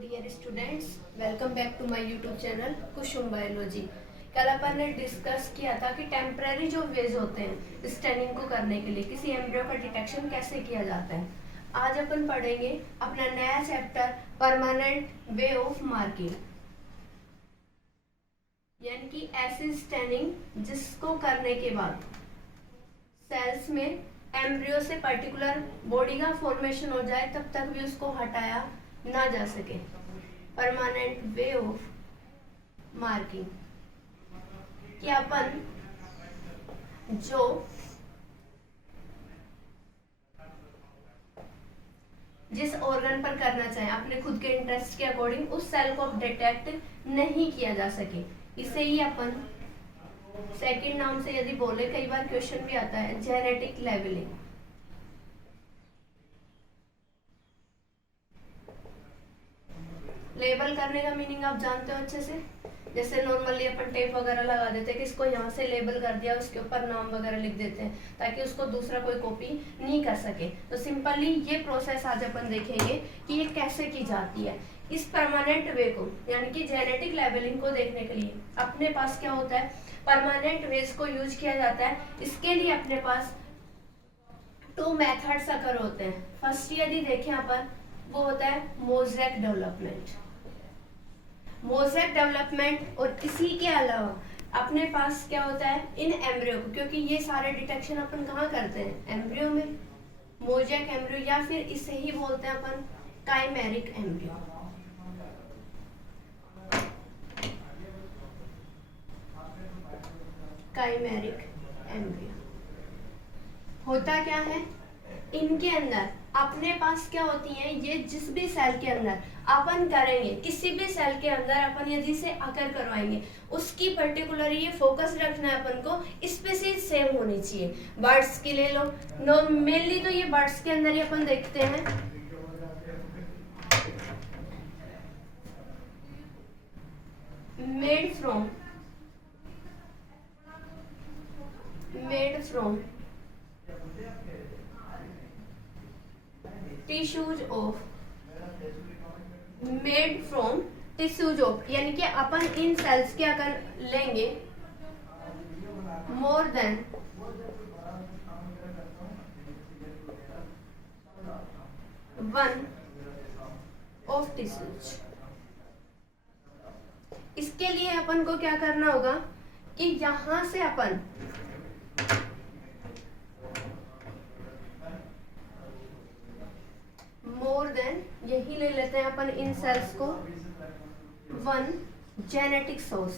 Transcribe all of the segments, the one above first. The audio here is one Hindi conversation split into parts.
Dear students, welcome back to my YouTube channel Kusum biology. कल अपन ने डिस्कस किया था कि टेम्परेरी जो वेज होते हैं स्टेनिंग को करने के लिए किसी एम्ब्रियो का डिटेक्शन कैसे किया जाता है। आज अपन पढ़ेंगे अपना नया chapter permanent way of marking, यानी कि ऐसी स्टेनिंग जिसको करने के बाद सेल्स में एम्ब्रियो से पर्टिकुलर बॉडी का फॉर्मेशन हो जाए तब तक भी उसको हटाया ना जा सके। परमानेंट वे ऑफ मार्किंग कि अपन जो जिस ऑर्गन पर करना चाहे अपने खुद के इंटरेस्ट के अकॉर्डिंग उस सेल को डिटेक्ट नहीं किया जा सके, इसे ही अपन सेकंड नाम से यदि बोले, कई बार क्वेश्चन भी आता है जेनेटिक लेवलिंग। लेबल करने का मीनिंग आप जानते हो अच्छे से। जैसे नॉर्मली अपन टेप वगैरह लगा देते हैं कि इसको यहाँ से लेबल कर दिया, उसके ऊपर नाम वगैरह लिख देते हैं ताकि उसको दूसरा कोई कॉपी नहीं कर सके। तो सिंपली ये प्रोसेस आज अपन देखेंगे कि ये कैसे की जाती है। इस परमानेंट वे को यानी कि जेनेटिक लेबलिंग को देखने के लिए अपने पास क्या होता है, परमानेंट वेज को यूज किया जाता है। इसके लिए अपने पास 2 मेथड्स अगर होते हैं। फर्स्ट यदि देखें अपन, वो होता है मोज़ेक डेवलपमेंट। मोज़ेक डेवलपमेंट और इसी के अलावा अपने पास क्या होता है इन एम्ब्रियो को, क्योंकि ये सारे डिटेक्शन अपन कहाँ करते हैं, एम्ब्रियो में। मोज़ेक एम्ब्रियो या फिर इसे ही बोलते हैं अपन काइमेरिक एम्ब्रियो। काइमेरिक एम्ब्रियो होता क्या है, इनके अंदर अपने पास क्या होती हैं, ये जिस भी सेल के अंदर अपन करेंगे, किसी भी सेल के अंदर अपन यदि से आकर करवाएंगे, उसकी पर्टिकुलर ये फोकस रखना है अपन को, स्पीसीज सेम होनी चाहिए। बर्ड्स की ले लो, नो मेनली तो ये बर्ड्स के अंदर ही अपन देखते हैं। मेड फ्रॉम टिश्यूज ऑफ यानी कि अपन इन सेल्स के अगर लेंगे मोर देन 1 ऑफ टिश्यूज। इसके लिए अपन को क्या करना होगा कि यहां से अपन मोर देन, यही ले लेते हैं अपन इन सेल्स को 1 जेनेटिक सोर्स।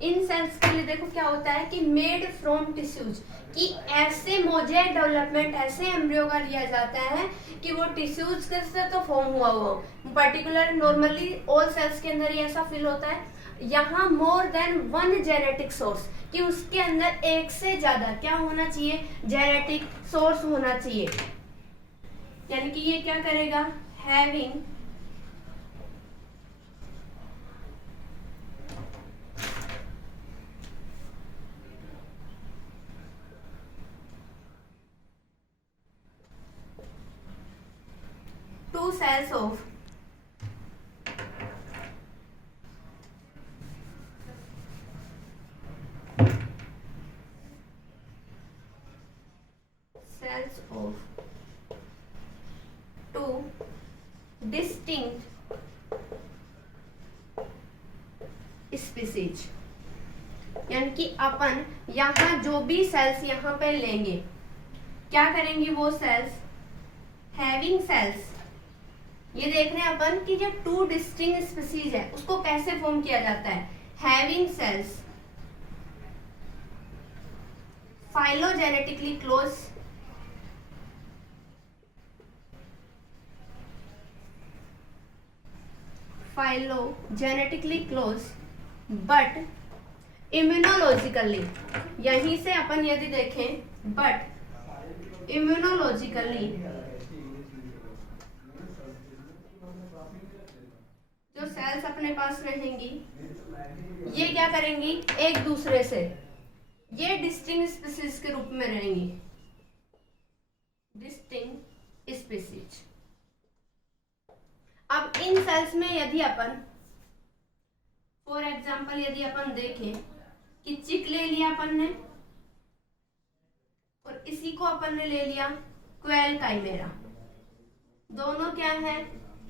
इन सेल्स के लिए देखो क्या होता है कि मेड फ्रॉम टिश्यूज, कि ऐसे मोज़ेक डेवलपमेंट ऐसे एम्ब्रियो का लिया जाता है कि वो टिश्यूज से तो फॉर्म हुआ हो। पर्टिकुलर नॉर्मली ऑल सेल्स के अंदर ही ऐसा फील होता है। यहाँ मोर देन 1 जेनेटिक सोर्स, कि उसके अंदर एक से ज्यादा क्या होना चाहिए, जेनेटिक सोर्स होना चाहिए। यानी कि ये क्या करेगा, having two cells of two distinct species। यानी कि अपन यहाँ जो भी सेल्स यहाँ पे लेंगे, क्या करेंगे, वो सेल्स हैविंग सेल्स, ये देख रहे हैं अपन कि जो 2 डिस्टिंक्ट स्पीसीज है उसको कैसे फॉर्म किया जाता है, having cells phylogenetically close, phylogenetically close but immunologically, यहीं से अपन यदि देखें बट इम्यूनोलॉजिकली जो सेल्स अपने पास रहेंगी ये क्या करेंगी, एक दूसरे से ये डिस्टिंक्ट स्पीसीज के रूप में रहेंगी। Distinct species. अब इन सेल्स में यदि अपन फॉर एग्जांपल यदि अपन देखें कि चिक ले लिया अपन ने और इसी को अपन ने ले लिया क्वेल काइमेरा, दोनों क्या है,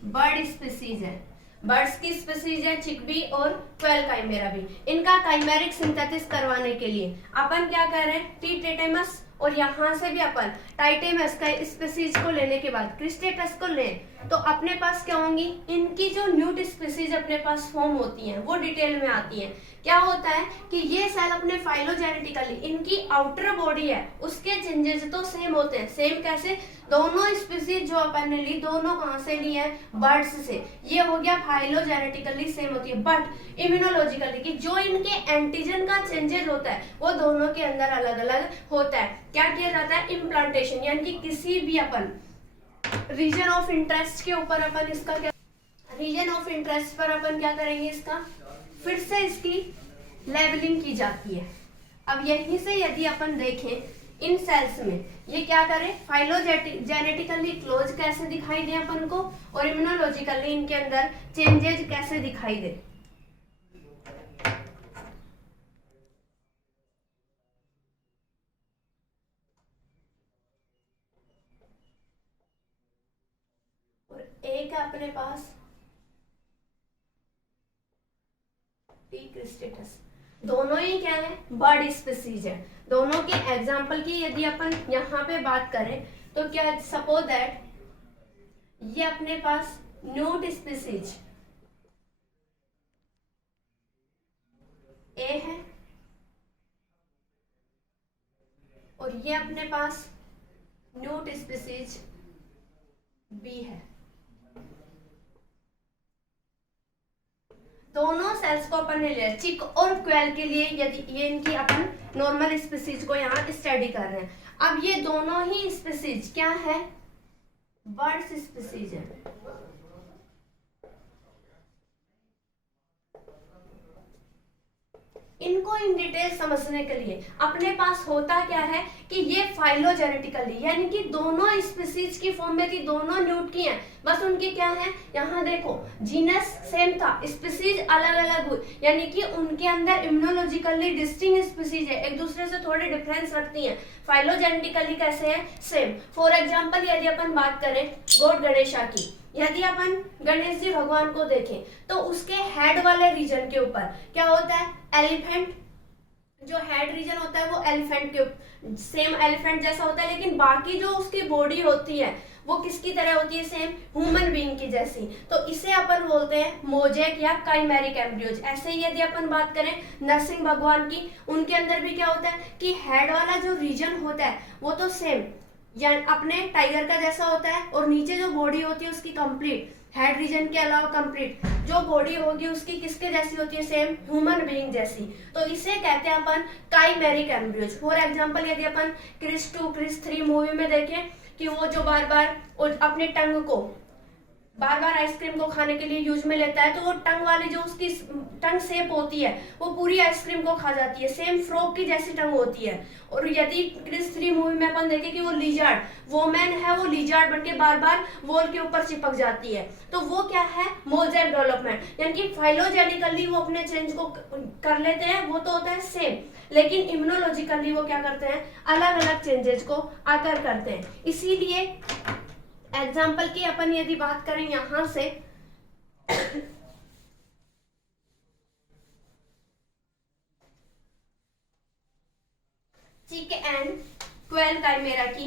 बर्ड स्पीसीज है, बर्ड्स की स्पीसीज है चिकबी और क्वेल काइमेरा भी। इनका काइमेरिक सिंथेसिस करवाने के लिए अपन क्या कर रहे हैं, टी टेटेमस और यहां से भी अपन टाइटेमस का स्पीसीज को लेने के बाद क्रिस्टेटस को लें तो अपने पास क्या होंगी, इनकी जो न्यूट स्पीसीज अपने पास फॉर्म होती हैं वो डिटेल में आती हैं। क्या होता है कि ये सेल अपने फाइलोजेनेटिकली इनकी आउटर बॉडी है उसके चेंजेस तो सेम होते हैं। सेम कैसे, दोनों स्पीसीज जो अपन ने ली दोनों कहां से ली है, बर्ड्स से। ये हो गया फाइलोजेनेटिकली सेम होती है, बट इम्यूनोलॉजिकली कि जो इनके एंटीजन का चेंजेस होता है वो दोनों के अंदर अलग अलग होता है। क्या किया जाता है, इम्प्लांटेशन, यानी कि किसी भी अपन रीजन ऑफ इंटरेस्ट के ऊपर अपन इसका क्या, रीजन ऑफ इंटरेस्ट पर अपन क्या करेंगे, इसका फिर से इसकी लेवलिंग की जाती है। अब यहीं से यदि अपन देखें इन सेल्स में ये क्या करें, फाइलोजेनेटिकली क्लोज कैसे दिखाई दे अपन को और इम्यूनोलॉजिकली इनके अंदर चेंजेस कैसे दिखाई दे। और एक है अपने पास टी क्रिस्टेटस, दोनों ही क्या है, बर्ड स्पीसीज है। दोनों के एग्जाम्पल की यदि अपन यहाँ पे बात करें तो क्या, सपोज दैट ये अपने पास न्यूट स्पीसीज ए है और ये अपने पास न्यूट स्पीसीज बी है। दोनों सेल्स को अपन ने लिया, चिक और क्वेल के लिए यदि ये इनकी अपन नॉर्मल स्पीसीज को यहाँ स्टडी कर रहे हैं। अब ये दोनों ही स्पीसीज क्या है, बर्ड्स स्पीसीज है। इनको इन डिटेल समझने के लिए अपने पास होता क्या है कि ये फाइलोजेनेटिकली यानी कि दोनों स्पीसीज की फॉर्म में थी, दोनों न्यूट की हैं, बस उनकी क्या है, यहाँ देखो जीनस सेम था, स्पीसीज अलग अलग हुई, यानी कि उनके अंदर इम्यूनोलॉजिकली डिस्टिंक्ट स्पीसीज है, एक दूसरे से थोड़े डिफरेंस रखती हैं। फाइलोजेनेटिकली कैसे है, सेम। फॉर एग्जाम्पल यदि अपन बात करें गॉड गणेशा की, यदि अपन गणेश जी भगवान को देखें तो उसके हेड वाले रीजन के ऊपर क्या होता है, एलिफेंट, जो हेड रीजन होता है वो एलिफेंट के सेम एलिफेंट जैसा होता है, लेकिन बाकी जो उसकी बॉडी होती है वो किसकी तरह होती है, सेम ह्यूमन बीइंग की जैसी। तो इसे अपन बोलते हैं मोजेक या काइमेरिक एम्ब्रियोज। ऐसे ही यदि अपन बात करें नरसिंह भगवान की, उनके अंदर भी क्या होता है कि हेड वाला जो रीजन होता है वो तो सेम या अपने टाइगर का जैसा होता है और नीचे जो बॉडी होती है उसकी कंप्लीट, हेड रीजन के अलावा कंप्लीट जो बॉडी होगी उसकी किसके जैसी होती है, सेम ह्यूमन बीइंग जैसी। तो इसे कहते हैं अपन काइमेरिक एम्ब्रियोज। फॉर एग्जांपल यदि अपन क्रिस 2 क्रिस 3 मूवी में देखें कि वो जो बार बार अपने टंग को बार बार आइसक्रीम को खाने के लिए यूज में लेता है, तो वो टंग वाली जो उसकी टंग शेप होती है वो पूरी आइसक्रीम को खा जाती है, सेम फ्रॉग की जैसी टंग होती है। और यदि क्रिस 3 मूवी में अपन देखें कि वो लिजार्ड वोमैन है, वो लिजार्ड बनके बार बार वॉल के ऊपर चिपक जाती है, तो वो क्या है, मोजेक डेवलपमेंट, यानी कि फाइलोजेनिकली वो अपने चेंज को कर लेते हैं, वो तो होता है सेम, लेकिन इम्यूनोलॉजिकली वो क्या करते हैं, अलग अलग चेंजेस को आकर करते हैं। इसीलिए एग्जाम्पल की अपन यदि बात करें यहां से चिक एंड क्वेल काइमेरा की,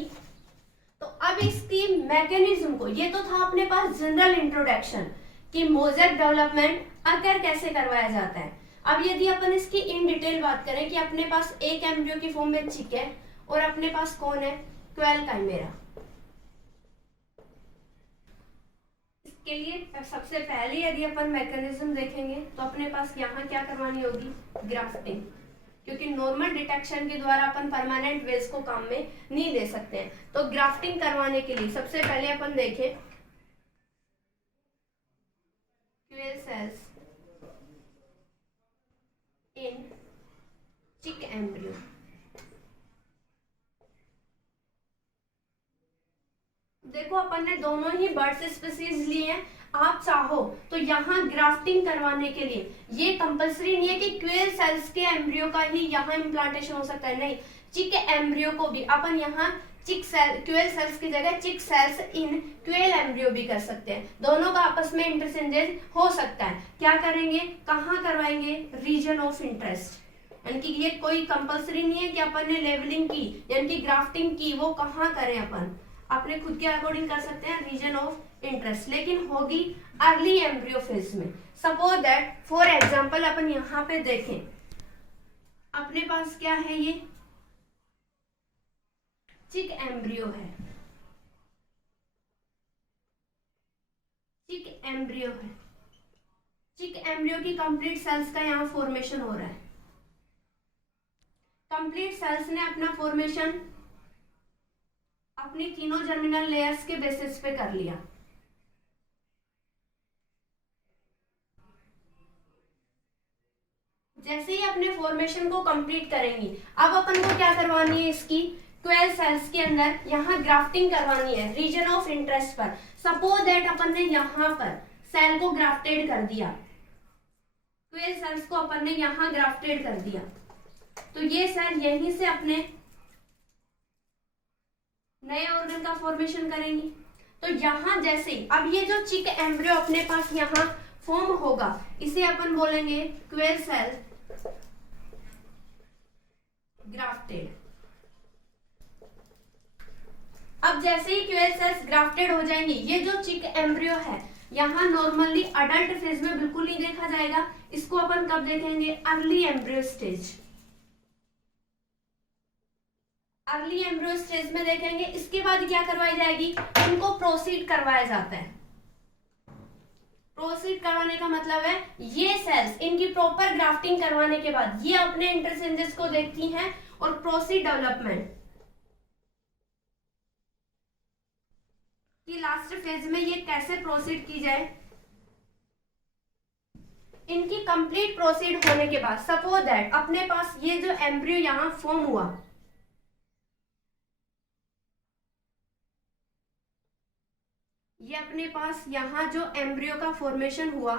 तो अब इसकी मैकेनिज्म को, ये तो था अपने पास जनरल इंट्रोडक्शन कि मोजेक डेवलपमेंट आकर कैसे करवाया जाता है। अब यदि अपन इसकी इन डिटेल बात करें कि अपने पास एक एम्ब्रियो की फॉर्म में चिक है और अपने पास कौन है, क्वेल काइमेरा। के लिए सबसे पहले यदि अपन मैकेनिज्म देखेंगे तो अपने पास यहाँ क्या करवानी होगी, ग्राफ्टिंग, क्योंकि नॉर्मल डिटेक्शन के द्वारा अपन परमानेंट वेज को काम में नहीं ले सकते हैं। तो ग्राफ्टिंग करवाने के लिए सबसे पहले अपन देखें क्वेल सेल्स इन चिक एम्ब्रियो। देखो अपन ने दोनों ही बर्ड्स स्पीसीज लिए हैं। आप चाहो तो यहाँ ग्राफ्टिंग करवाने के लिए ये कंपलसरी नहीं है कि क्वेल सेल्स के एम्ब्रियो का ही यहाँ इम्प्लांटेशन हो सकता है, नहीं, चिक एम्ब्रियो को भी अपन यहाँ चिक सेल क्वेल सेल्स की जगह चिक सेल्स इन क्वेल एम्ब्रियो भी कर सकते हैं। दोनों का आपस में इंटरचेंजेस हो सकता है। क्या करेंगे, कहाँ करवाएंगे, रीजन ऑफ इंटरेस्ट, यानी कि ये कोई कंपलसरी नहीं है कि अपन ने लेवलिंग की यानी कि ग्राफ्टिंग की वो कहाँ करें, अपन अपने खुद के अकॉर्डिंग कर सकते हैं रीजन ऑफ इंटरेस्ट, लेकिन होगी अर्ली एम्ब्रियो फेज में। सपोज दैट फॉर एग्जांपल अपन यहाँ पे देखें, अपने पास क्या है, ये चिक एम्ब्रियो है, चिक एम्ब्रियो है, चिक एम्ब्रियो की कंप्लीट सेल्स का यहाँ फॉर्मेशन हो रहा है। कंप्लीट सेल्स ने अपना फॉर्मेशन अपनी तीनों जर्मिनल लेयर्स के बेसिस पे कर लिया। जैसे ही अपने फॉर्मेशन को कंप्लीट करेंगी, अब अपन को क्या करवानी है, इसकी क्वेल सेल्स के अंदर यहाँ ग्राफ्टिंग करवानी है रीजन ऑफ इंटरेस्ट पर। सपोज दैट अपन ने यहाँ पर सेल को ग्राफ्टेड कर दिया, क्वेल सेल्स को अपन ने यहाँ ग्राफ्टेड कर दिया, तो ये सेल यहीं से अपने नए ऑर्गन का फॉर्मेशन करेंगी। तो यहाँ जैसे अब ये जो चिक एम्ब्रियो अपने पास यहाँ फॉर्म होगा, इसे अपन बोलेंगे क्वेल सेल ग्राफ्टेड। अब जैसे ही क्वेल सेल्स ग्राफ्टेड हो जाएंगे, ये जो चिक एम्ब्रियो है यहाँ नॉर्मली अडल्ट फेज में बिल्कुल नहीं देखा जाएगा, इसको अपन कब देखेंगे, early embryo stage, early embryo stage में देखेंगे। इसके बाद क्या करवाई जाएगी, इनको प्रोसीड करवाया जाता है। प्रोसीड करवाने का मतलब है ये सेल्स इनकी प्रॉपर ग्राफ्टिंग करवाने के बाद ये अपने इंटरचेंजेस को देखती हैं और प्रोसीड डेवलपमेंट की लास्ट फेज में ये कैसे प्रोसीड की जाए, इनकी कंप्लीट प्रोसीड होने के बाद सपोज दैट अपने पास ये जो एम्ब्रियो यहां फॉर्म हुआ, ये अपने पास यहां जो एम्ब्रियो का फॉर्मेशन हुआ,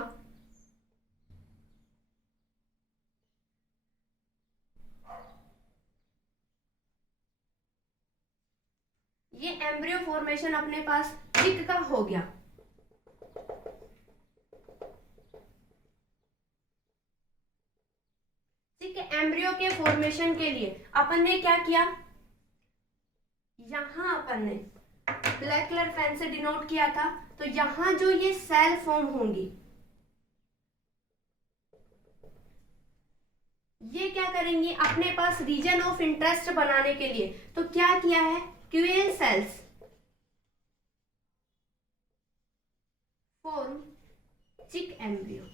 ये एम्ब्रियो फॉर्मेशन अपने पास चिक का हो गया। चिक एम्ब्रियो के फॉर्मेशन के लिए अपन ने क्या किया, यहां अपन ने ब्लैक कलर पेन से डिनोट किया था, तो यहां जो ये सेल फॉर्म होंगी, ये क्या करेंगी, अपने पास रीजन ऑफ इंटरेस्ट बनाने के लिए तो क्या किया है, क्वेल सेल्स फॉर्म चिक एम्ब्रियो।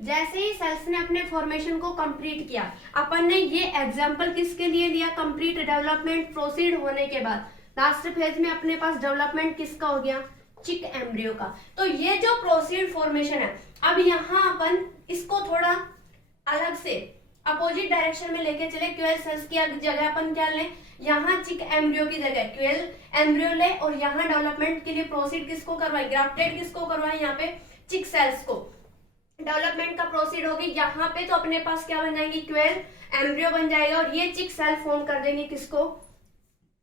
जैसे ही सेल्स ने अपने फॉर्मेशन को कंप्लीट किया, अपन ने ये एग्जांपल किसके लिए लिया, कंप्लीट डेवलपमेंट प्रोसीड होने के बाद लास्ट फेज में अपने पास डेवलपमेंट किसका हो गया, चिक एम्ब्रियो का। तो ये जो प्रोसीड फॉर्मेशन है, अब यहाँ अपन इसको थोड़ा अलग से अपोजिट डायरेक्शन में लेके चले। क्वेल सेल्स की जगह अपन क्या लें, यहाँ चिक एम्ब्रियो की जगह क्वेल एम्ब्रियो ले और यहाँ डेवलपमेंट के लिए प्रोसीड किसको करवाए, ग्राफ्टेड किसको करवाए, यहाँ पे चिक सेल्स को डेवलपमेंट का प्रोसीड होगी। यहाँ पे तो अपने पास क्या बन जाएंगी, क्वेल एम्ब्रियो बन जाएगा और ये चिक सेल फॉर्म कर देंगे किसको,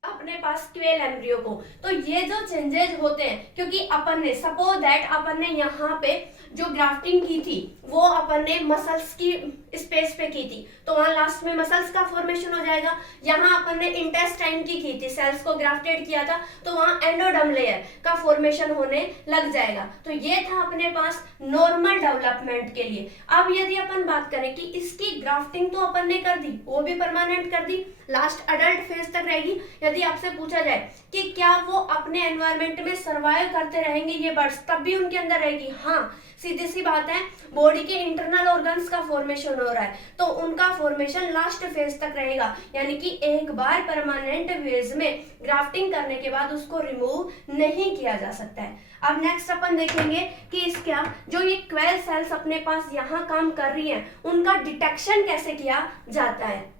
अपने पास क्वेल एम्ब्रियो को। तो ये जो चेंजेस होते हैं, क्योंकि अपन ने सपोज दैट अपन ने यहाँ पे जो ग्राफ्टिंग की थी वो अपन ने मसल्स की स्पेस पे की थी, तो वहां लास्ट में मसल्स का फॉर्मेशन हो जाएगा। यहाँ अपन ने इंटेस्टाइन की थी, सेल्स को ग्राफ्टेड किया था, तो वहां एंडोडर्म लेयर का फॉर्मेशन होने लग जाएगा। तो ये था अपने पास नॉर्मल डेवलपमेंट के लिए। अब यदि अपन बात करें कि इसकी ग्राफ्टिंग तो अपन ने कर दी, वो भी परमानेंट कर दी, लास्ट अडल्ट फेज तक रहेगी। यदि आपसे पूछा जाए कि क्या वो अपने एनवायरमेंट में सर्वाइव करते रहेंगे ये बर्ड्स, तब भी उनके अंदर रहेगी, हाँ, सीधी सी बात है, बॉडी के इंटरनल ऑर्गन्स का फॉर्मेशन हो रहा है तो उनका फॉर्मेशन लास्ट फेज तक रहेगा, यानी कि एक बार परमानेंट फेज में ग्राफ्टिंग करने के बाद उसको रिमूव नहीं किया जा सकता है। अब नेक्स्ट अपन देखेंगे कि इसका जो ये क्वेल सेल्स अपने पास यहाँ काम कर रही हैं उनका डिटेक्शन कैसे किया जाता है।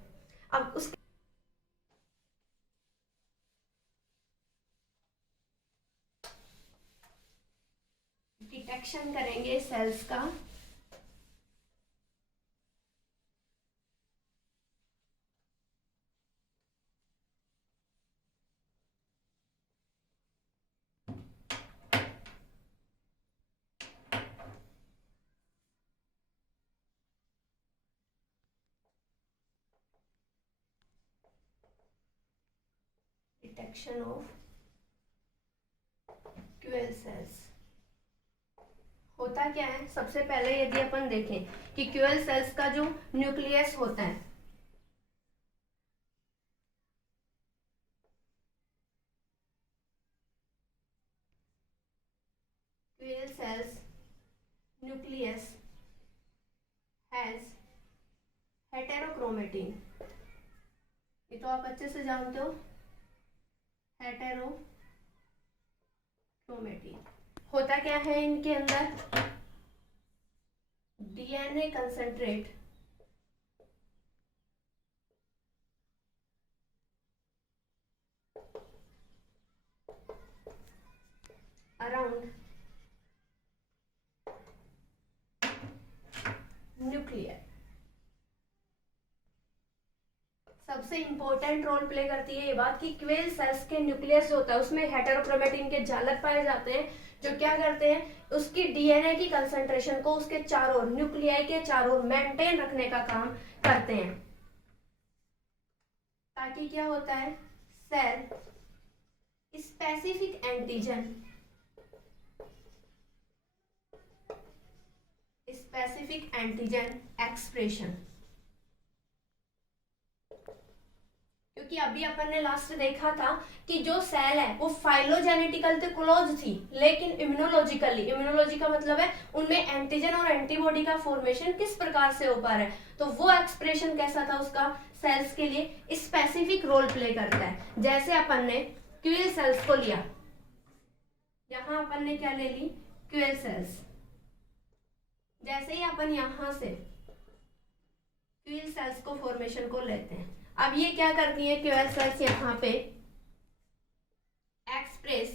अब उसके डिटेक्शन करेंगे सेल्स का। डिटेक्शन ऑफ क्यूएल सेल्स होता क्या है, सबसे पहले यदि अपन देखें कि क्यूएल सेल्स का जो न्यूक्लियस होता है, क्यूएल सेल्स न्यूक्लियस हैज हेटेरोक्रोमेटिन, ये तो आप अच्छे से जानते हो, हेटेरोक्रोमेटिन। होता क्या है इनके अंदर, डीएनए कंसंट्रेट अराउंड न्यूक्लियर। सबसे इंपॉर्टेंट रोल प्ले करती है ये बात कि क्वेल सेल्स के न्यूक्लियस जो होता है उसमें हेटेरोक्रोमेटिन के जालक पाए जाते हैं, जो क्या करते हैं, उसकी डीएनए की कंसंट्रेशन को उसके चारों न्यूक्लियाई के चारों मेंटेन रखने का काम करते हैं, ताकि क्या होता है, सेल स्पेसिफिक एंटीजन एक्सप्रेशन। क्योंकि अभी अपन ने लास्ट देखा था कि जो सेल है वो फाइलोजेनेटिकल तो क्लोज थी, लेकिन इम्यूनोलॉजी का मतलब है उनमें एंटीजन और एंटीबॉडी का फॉर्मेशन किस प्रकार से हो पा रहा है, तो वो एक्सप्रेशन कैसा था उसका, सेल्स के लिए स्पेसिफिक रोल प्ले करता है। जैसे अपन ने क्यूएल सेल्स को लिया, यहां अपन ने क्या ले ली, क्यूएल सेल्स। जैसे ही अपन यहां से क्यूएल सेल्स को फॉर्मेशन को लेते हैं, अब ये क्या करती है, क्यूएल सेल्स यहां पे एक्सप्रेस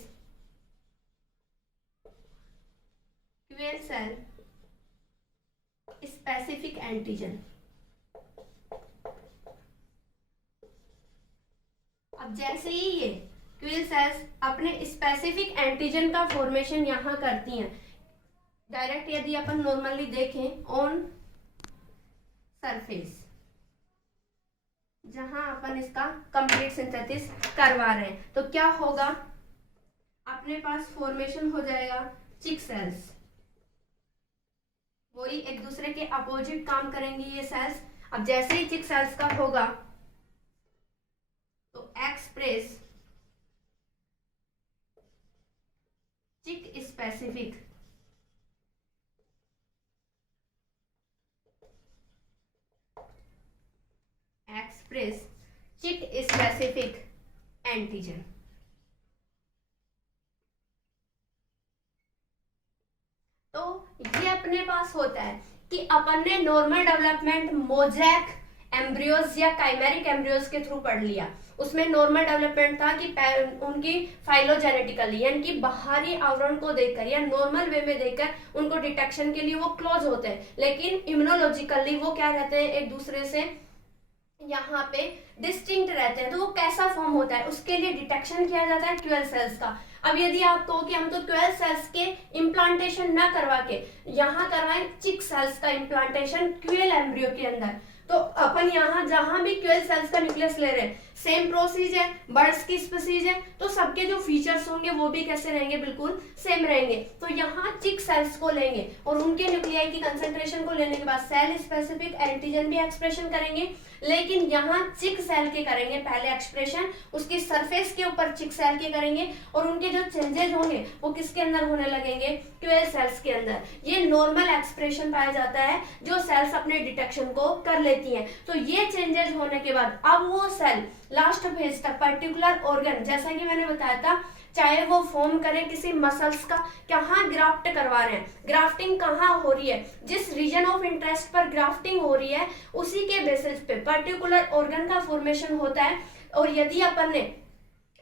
क्यूएल सेल स्पेसिफिक एंटीजन। अब जैसे ही ये क्यूएल सेल्स अपने स्पेसिफिक एंटीजन का फॉर्मेशन यहां करती हैं, डायरेक्ट यदि अपन नॉर्मली देखें ऑन सरफेस, जहां अपन इसका कंप्लीट सिंथेसिस करवा रहे हैं, तो क्या होगा, अपने पास फॉर्मेशन हो जाएगा चिक सेल्स। वही एक दूसरे के अपोजिट काम करेंगी ये सेल्स। अब जैसे ही चिक सेल्स का होगा तो एक्सप्रेस चिक स्पेसिफिक एंटीजन। तो ये अपने पास होता है कि अपन ने नॉर्मल डेवलपमेंट मोजैक एम्ब्रियोज या काइमेरिक एम्ब्रियोज के थ्रू पढ़ लिया। उसमें नॉर्मल डेवलपमेंट था कि उनकी फाइलोजेनेटिकली यानी कि बाहरी आवरण को देखकर या नॉर्मल वे में देखकर उनको डिटेक्शन के लिए वो क्लोज होते हैं, लेकिन इम्यूनोलॉजिकली वो क्या रहते हैं, एक दूसरे से यहाँ पे डिस्टिंक्ट रहते हैं। तो वो कैसा फॉर्म होता है, उसके लिए डिटेक्शन किया जाता है क्यूएल सेल्स का। अब यदि आप कहो कि हम तो क्यूएल सेल्स के इम्प्लांटेशन ना करवा के यहाँ करवाएं चिक सेल्स का इम्प्लांटेशन क्यूएल एम्ब्रियो के अंदर, तो अपन यहाँ जहां भी क्यूएल सेल्स का न्यूक्लियस ले रहे हैं, सेम प्रोसीज है, बर्ड्स की स्पीसीज है, तो सबके जो फीचर्स होंगे वो भी कैसे रहेंगे, बिल्कुल सेम रहेंगे। तो यहाँ चिक सेल्स को लेंगे और उनके न्यूक्लियाई की कंसेंट्रेशन को लेने के बाद सेल स्पेसिफिक एंटीजन भी एक्सप्रेशन करेंगे, लेकिन यहाँ चिक सेल के करेंगे पहले एक्सप्रेशन, उसकी सरफेस के ऊपर चिक सेल के करेंगे और उनके जो चेंजेस होंगे वो किसके अंदर होने लगेंगे, क्यूएल सेल्स के अंदर। ये नॉर्मल एक्सप्रेशन पाया जाता है जो सेल्स अपने डिटेक्शन को कर लेती हैं। तो ये चेंजेस होने के बाद अब वो सेल लास्ट फेज तक पर्टिकुलर ऑर्गन, जैसा कि मैंने बताया था, चाहे वो फॉर्म करे किसी मसल्स का, कहाँ ग्राफ्ट करवा रहे हैं, ग्राफ्टिंग कहाँ हो रही है, जिस रीजन ऑफ इंटरेस्ट पर ग्राफ्टिंग हो रही है उसी के बेसिस पे पर्टिकुलर ऑर्गन का फॉर्मेशन होता है। और यदि अपन ने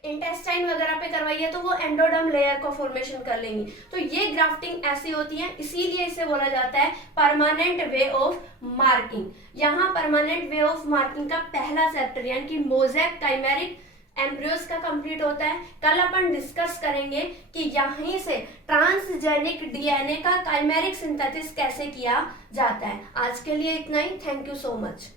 इंटेस्टाइन वगैरह पे करवाइए तो वो एंडोडर्म लेयर को फॉर्मेशन कर लेंगी। तो ये ग्राफ्टिंग ऐसी होती है, इसीलिए इसे बोला जाता है परमानेंट वे ऑफ मार्किंग। यहाँ परमानेंट वे ऑफ मार्किंग का पहला चैप्टर यानी कि मोज़ेक काइमेरिक एम्ब्रियोस का कंप्लीट होता है। कल अपन डिस्कस करेंगे कि यहीं से ट्रांसजेनिक डीएनए का काइमेरिक सिंथेसिस कैसे किया जाता है। आज के लिए इतना ही। Thank you so much.